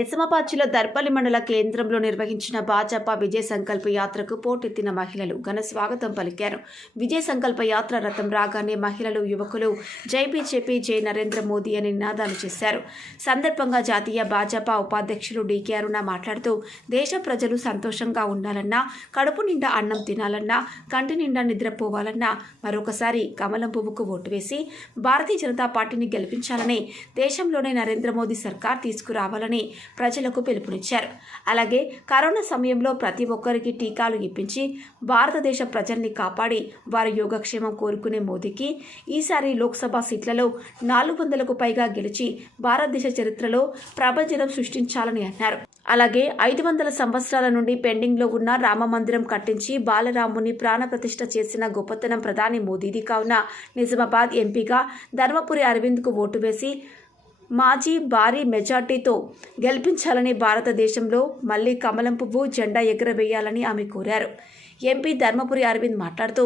నిజామాబాద్ జిల్లా దర్పల్లి మండల కేంద్రంలో నిర్వహించిన భాజపా విజయ సంకల్ప యాత్రకు పోటెత్తిన మహిళలు ఘన స్వాగతం పలికారు. విజయ సంకల్ప యాత్ర రథం రాగానే మహిళలు, యువకులు జై బీజేపీ, జై నరేంద్ర మోదీ అని నినాదాలు చేశారు. సందర్భంగా జాతీయ భాజపా ఉపాధ్యక్షులు డీకే అరుణ మాట్లాడుతూ, దేశ ప్రజలు సంతోషంగా ఉండాలన్నా, కడుపు నిండా అన్నం తినాలన్నా, కంటి నిండా నిద్రపోవాలన్నా మరొకసారి కమలం పువ్వుకు ఓటు వేసి భారతీయ జనతా పార్టీని గెలిపించాలని, దేశంలోనే నరేంద్ర మోదీ సర్కార్ తీసుకురావాలని ప్రజలకు పిలుపునిచ్చారు. అలాగే కరోనా సమయంలో ప్రతి ఒక్కరికి టీకాలు ఇప్పించి భారతదేశ ప్రజల్ని కాపాడి వారి యోగక్షేమం కోరుకునే మోదీకి ఈసారి లోక్సభ సీట్లలో 400కు పైగా గెలిచి భారతదేశ చరిత్రలో ప్రభంజనం సృష్టించాలని అన్నారు. అలాగే 500 సంవత్సరాల నుండి పెండింగ్లో ఉన్న రామమందిరం కట్టించి బాలరాముని ప్రాణప్రతిష్ఠ చేసిన గొప్పతనం ప్రధాని మోదీది కావున నిజామాబాద్ ఎంపీగా ధర్మపురి అరవింద్కు ఓటు వేసి మాజీ భారీ మెజార్టీతో గెలిపించాలని, భారతదేశంలో మళ్లీ కమలం పువ్వు జెండా ఎగురవేయాలని ఆమె కోరారు. ఎంపీ ధర్మపురి అరవింద్ మాట్లాడుతూ,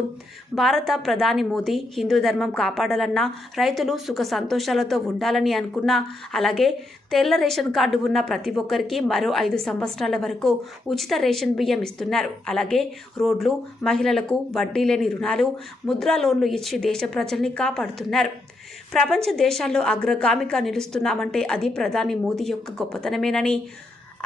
భారత ప్రధాని మోదీ హిందూ ధర్మం కాపాడాలన్నా, రైతులు సుఖ సంతోషాలతో ఉండాలని అనుకున్నా, అలాగే తెల్ల రేషన్ కార్డు ఉన్న ప్రతి ఒక్కరికి మరో 5 సంవత్సరాల వరకు ఉచిత రేషన్ బియ్యం ఇస్తున్నారు. అలాగే రోడ్లు, మహిళలకు వడ్డీ లేని రుణాలు, ముద్రా లోన్లు ఇచ్చి దేశ ప్రజల్ని కాపాడుతున్నారు. ప్రపంచ దేశాల్లో అగ్రగామిగా నిలుస్తున్నామంటే అది ప్రధాని మోదీ యొక్క గొప్పతనమేనని,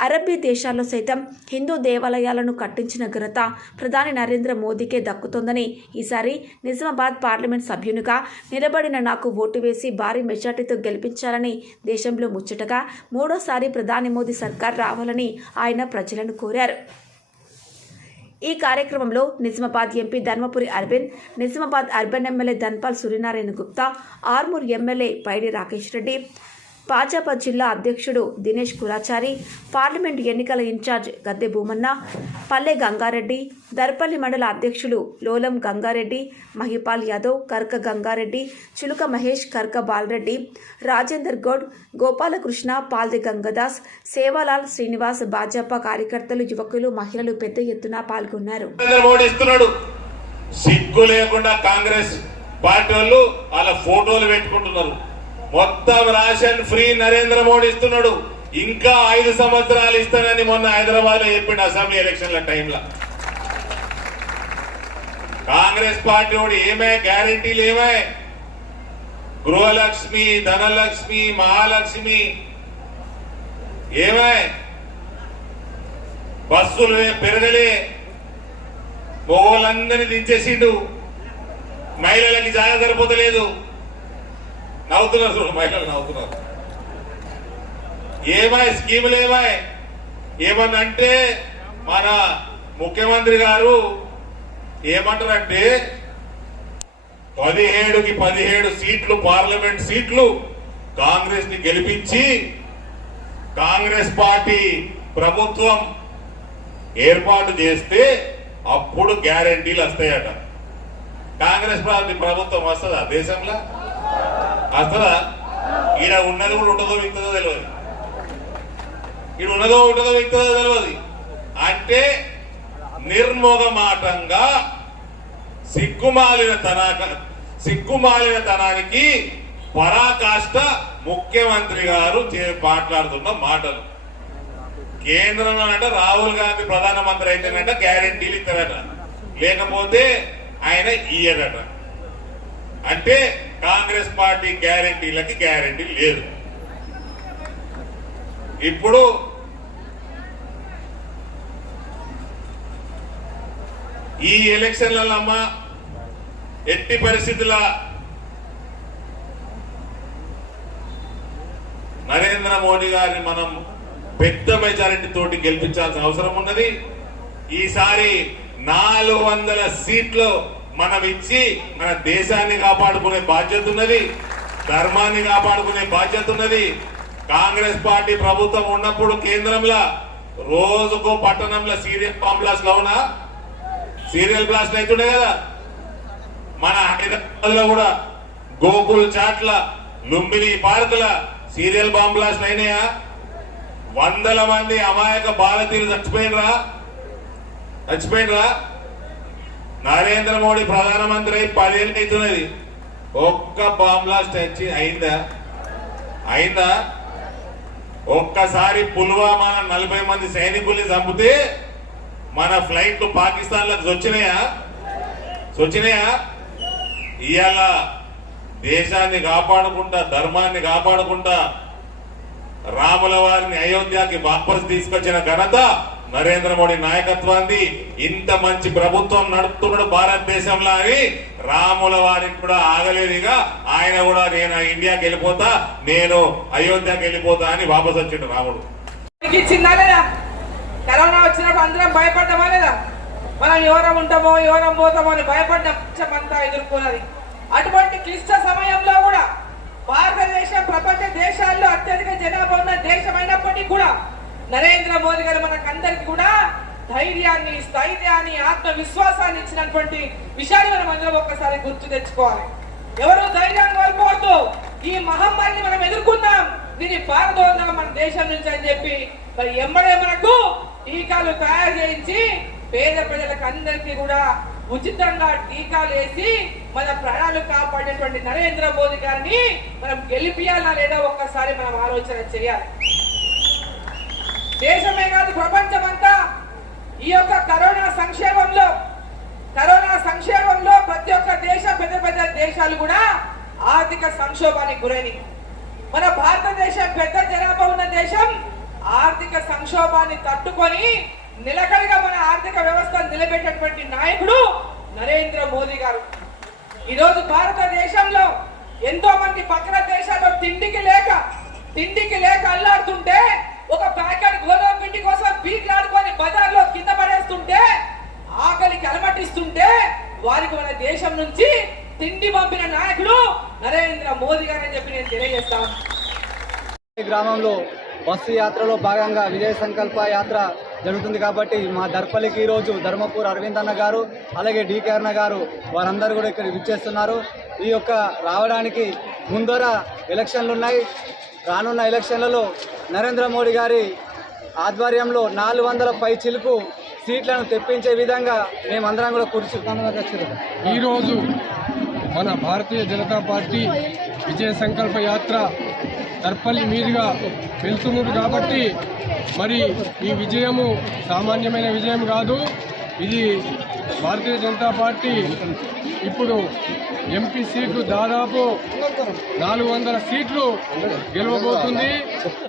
అరబ్బీ దేశాల్లో సైతం హిందూ దేవాలయాలను కట్టించిన ఘనత ప్రధాని నరేంద్ర మోదీకే దక్కుతోందని, ఈసారి నిజామాబాద్ పార్లమెంట్ సభ్యునిగా నిలబడిన నాకు ఓటు వేసి భారీ మెజార్టీతో గెలిపించాలని, దేశంలో ముచ్చటగా 3వ ప్రధాని మోదీ సర్కార్ రావాలని ఆయన ప్రజలను కోరారు. ఈ కార్యక్రమంలో Nizamabad MP Dharmapuri Arvind, Nizamabad urban MLA Dhanpal Suryanarayana Gupta, Armoor MLA Paidi Rakesh Reddy, Bhajapa జిల్లా అధ్యక్షుడు దినేష్ కులాచారి, పార్లమెంటు ఎన్నికల ఇన్ఛార్జ్ గద్దె భూమన్న, పల్లె గంగారెడ్డి, దర్పల్లి మండల అధ్యక్షులు లోలం గంగారెడ్డి, మహిపాల్ యాదవ్, కర్క గంగారెడ్డి, చిలుక మహేష్, కర్క బాలరెడ్డి, రాజేందర్ గౌడ్, గోపాలకృష్ణ, పాల్ది గంగదాస్, సేవాలాల్, శ్రీనివాస్, భాజపా కార్యకర్తలు, యువకులు, మహిళలు పెద్ద ఎత్తున పాల్గొన్నారు. సిగ్గు లేకుండా కాంగ్రెస్ పార్టీ వాళ్ళు వాళ్ళ ఫోటోలు పెట్టుకుంటున్నారు. మొత్తం రేషన్ ఫ్రీ నరేంద్ర మోడీ ఇస్తున్నాడు. ఇంకా 5 సంవత్సరాలు ఇస్తానని మొన్న హైదరాబాద్ లో చెప్పిండు అసెంబ్లీ ఎలక్షన్ల టైంలో. కాంగ్రెస్ పార్టీ వాడు ఏమే గ్యారెంటీలు ఏమే, గృహలక్ష్మి, ధనలక్ష్మి, మహాలక్ష్మి ఏమే, బస్సులు పెరగలే, మొగోళ్ళందరినీ దించేసిండు, మహిళలకి జాగా సరిపోతలేదు. నవ్వుతున్నారు చూడు, మహిళలు నవ్వుతున్నారు. ఏమాయ్ స్కీములు ఏమాయ్ ఏమన్నంటే మన ముఖ్యమంత్రి గారు ఏమంటారంటే 17కి 17 సీట్లు పార్లమెంట్ సీట్లు కాంగ్రెస్ ని గెలిపించి కాంగ్రెస్ పార్టీ ప్రభుత్వం ఏర్పాటు చేస్తే అప్పుడు గ్యారెంటీలు వస్తాయట. కాంగ్రెస్ పార్టీ ప్రభుత్వం వస్తుందా దేశంలో? వస్తుందా? ఈడ ఉన్నది కూడా ఉంటుందో విక్తుందో తెలియదు, ఈడ ఉన్నదో ఉంటుందో విక్తుందో తెలియదు. అంటే నిర్మోగమాటంగా సిగ్గుమాలిన తనానికి పరాకాష్ట ముఖ్యమంత్రి గారు మాట్లాడుతున్న మాటలు. కేంద్రంలో అంటే రాహుల్ గాంధీ ప్రధానమంత్రి అయితేనంట గ్యారెంటీలు ఇస్తారట, లేకపోతే ఆయన ఇయ్యడట. అంటే కాంగ్రెస్ పార్టీ గ్యారెంటీలకి గ్యారెంటీ లేదు. ఇప్పుడు ఈ ఎలక్షన్లలో అమ్మ ఎట్టి పరిస్థితుల నరేంద్ర మోడీ గారిని మనం పెద్ద మెజారిటీ తోటి గెలిపించాల్సిన అవసరం ఉన్నది. ఈసారి 400 సీట్లు మనం ఇచ్చి మన దేశాన్ని కాపాడుకునే బాధ్యత ఉన్నది, ధర్మాన్ని కాపాడుకునే బాధ్యత ఉన్నది. కాంగ్రెస్ పార్టీ ప్రభుత్వం ఉన్నప్పుడు కేంద్రంలో రోజుకో పట్టణంలో సీరియల్ బాంబ్ బ్లాస్ట్ అవునా, సీరియల్ బ్లాస్ట్ అవుతుండే కదా. మన హైదరాబాద్ లో కూడా గోకుల్ చాట్ల, లుంబిని పార్కుల సీరియల్ బాంబ్ బ్లాస్ట్ అయినాయా? 100 మంది అమాయక భారతీయులు చచ్చిపోయినరా? నరేంద్ర మోడీ ప్రధానమంత్రి అయి 10 ఏళ్ళు అవుతున్నది. ఒక్క బాంబ్ బ్లాస్ట్ అయిందా? ఒక్కసారి పుల్వామా 40 మంది సైనికుల్ని చంపితే మన ఫ్లైట్లు పాకిస్తాన్ లకు వచ్చినాయా? ఇవాళ దేశాన్ని కాపాడుకుంటా, ధర్మాన్ని కాపాడుకుంటా రాముల వారిని అయోధ్యకి వాపస్ తీసుకొచ్చిన ఘనత నరేంద్ర మోడీ నాయకత్వాన్ని. ఇంత మంచి ప్రభుత్వం నడుపుతున్నాడు భారతదేశంలో అని రాముల వారికి కూడా ఆగలేదుగా. ఆయన కూడా నేను ఇండియాకి వెళ్ళిపోతా, నేను అయోధ్యకి వెళ్ళిపోతా అని వాపస్ వచ్చిండు రాముడు. కరోనా వచ్చినప్పుడు అందరం భయపడ్డామా లేదా? మనం ఎవరం ఉంటామో ఎవరం పోతామో అని భయపడ్డ అంతా ఎదుర్కొన్నది. అటువంటి క్లిష్ట సమయంలో కూడా భారతదేశం ప్రపంచ దేశాల్లో అత్యధిక జనాభా ఉన్న దేశం అయినప్పటికీ కూడా నరేంద్ర మోదీ గారు మనకందరికి కూడా ధైర్యాన్ని, స్థైర్యాన్ని, ఆత్మవిశ్వాసాన్ని ఇచ్చినటువంటి విషయాన్ని మనం అందరం ఒక్కసారి గుర్తు తెచ్చుకోవాలి. ఎవరు ధైర్యాన్ని కోల్పోవద్దు. ఈ మహమ్మారిని మనం ఎదుర్కొన్నాం, దీన్ని పారదోలుదాం మన దేశం నుంచి అని చెప్పి మరి ఎంబడే మనకు టీకాలు తయారు చేయించి పేద ప్రజలకు అందరికీ కూడా ఉచితంగా టీకాలు వేసి మన ప్రాణాలు కాపాడేటువంటి నరేంద్ర మోదీ గారిని మనం గెలిపియాలా లేదా ఒక్కసారి మనం ఆలోచన చేయాలి. దేశమే కాదు ప్రపంచమంతా ఈ యొక్క కరోనా సంక్షేమంలో ప్రతి ఒక్క దేశం, పెద్ద పెద్ద దేశాలు కూడా ఆర్థిక సంక్షోభానికి గురైనవి. మన భారతదేశం పెద్ద జనాభా ఉన్న దేశం ఆర్థిక సంక్షోభాన్ని తట్టుకొని నిలకడగా మన ఆర్థిక వ్యవస్థను నిలబెట్టేటువంటి నాయకుడు నరేంద్ర మోదీ గారు. ఈరోజు భారతదేశంలో ఎంతో మంది పక్కన దేశాల్లో తిండికి లేక అల్లాడుతుంటే, ఒక ప్యాకెట్ గోధుమ పిండి కోసం పీకులాడుకొని బజార్లో కింద పడేస్తుంటే, ఆకలికి అలమటిస్తుంటే వారికి మన దేశం నుంచి తిండి పంపిన నాయకుడు నరేంద్ర మోదీ గారు అని చెప్పి నేను తెలియజేస్తాను. గ్రామంలో బస్సు యాత్రలో భాగంగా విజయ సంకల్ప యాత్ర జరుగుతుంది కాబట్టి మా దర్పల్లికి ఈరోజు ధర్మపూర్ అరవింద్ అన్న గారు, అలాగే డికే అన్న గారు వారందరూ కూడా ఇక్కడ విచ్చేస్తున్నారు. ఈ యొక్క రావడానికి ముందర ఎలక్షన్లు ఉన్నాయి. రానున్న ఎలక్షన్లలో నరేంద్ర మోడీ గారి ఆధ్వర్యంలో 400 పై చిలుకు సీట్లను తెప్పించే విధంగా మేమందరం కూడా కూర్చున్నాం. ఈరోజు మన భారతీయ జనతా పార్టీ విజయ సంకల్ప యాత్ర దర్పల్లి మీదుగా వెళ్తున్నారు కాబట్టి మరి ఈ విజయము సామాన్యమైన విజయం కాదు. ఇది భారతీయ జనతా పార్టీ ఇప్పుడు ఎంపీ సీట్లు దాదాపు 400 సీట్లు గెలవబోతుంది.